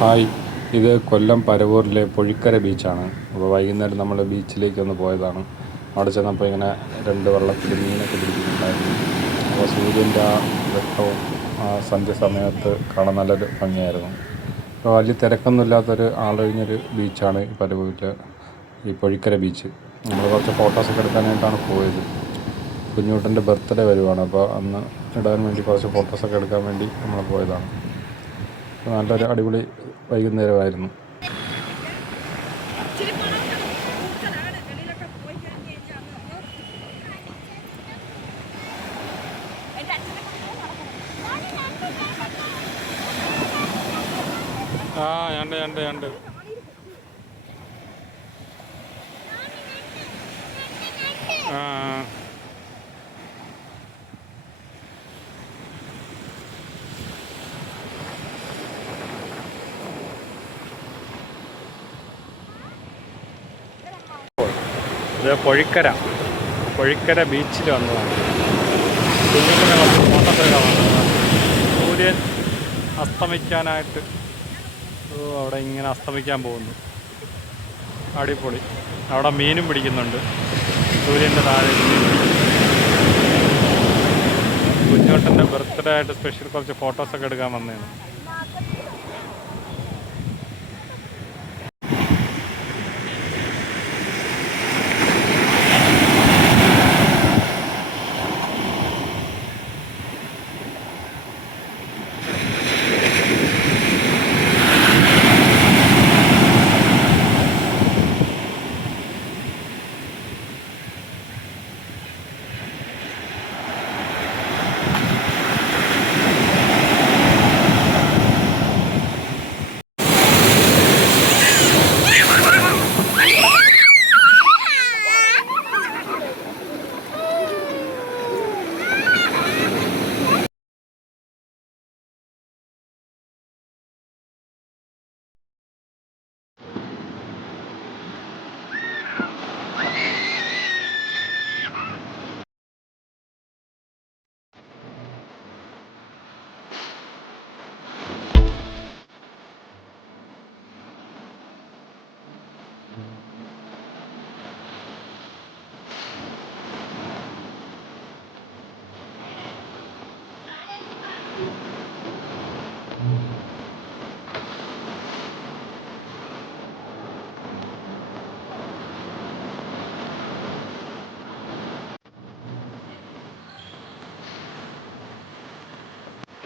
Hi, ഇത് കൊല്ലം പരവൂരിലെ പൊഴിക്കര ബീച്ചാണ്. അപ്പോൾ വൈകുന്നേരം നമ്മൾ ബീച്ചിലേക്ക് ഒന്ന് പോയതാണ്. അവിടെ ചെന്നപ്പോൾ ഇങ്ങനെ രണ്ട് വള്ളത്തിൽ മീനൊക്കെ പിടിക്കുന്നുണ്ടായിരുന്നു. അപ്പോൾ സൂര്യൻ്റെ ആ വെട്ടവും ആ സന്ധ്യ സമയത്ത് കാണാൻ നല്ലൊരു ഭംഗിയായിരുന്നു. അപ്പോൾ വലിയ തിരക്കൊന്നും ഇല്ലാത്തൊരു ആളൊഴിഞ്ഞൊരു ബീച്ചാണ് ഈ പരവൂരിലെ ഈ പൊഴിക്കര ബീച്ച്. നമ്മൾ കുറച്ച് ഫോട്ടോസൊക്കെ എടുക്കാനായിട്ടാണ് പോയത്. കുഞ്ഞൂട്ടൻ്റെ ബർത്ത്ഡേ വരുവാണ്, അപ്പോൾ അന്ന് ഇടാൻ വേണ്ടി കുറച്ച് ഫോട്ടോസൊക്കെ എടുക്കാൻ വേണ്ടി നമ്മൾ പോയതാണ്. നല്ലൊരു അടിപൊളി വൈകുന്നേരമായിരുന്നു. ആ ഉണ്ട്. ആ ഇത് പൊഴിക്കര ബീച്ചിൽ വന്നതാണ്. കുഞ്ഞുങ്ങളെ ഫോട്ടോസൊക്കെ വന്നതാണ്. സൂര്യൻ അസ്തമിക്കാനായിട്ട് അവിടെ ഇങ്ങനെ അസ്തമിക്കാൻ പോകുന്നു. അടിപൊളി. അവിടെ മീനും പിടിക്കുന്നുണ്ട്. സൂര്യൻ്റെ താഴെ കുഞ്ഞോട്ടൻ്റെ ബർത്ത്ഡേ ആയിട്ട് സ്പെഷ്യൽ കുറച്ച് ഫോട്ടോസൊക്കെ എടുക്കാൻ വന്നതാണ്.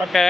ഓക്കെ.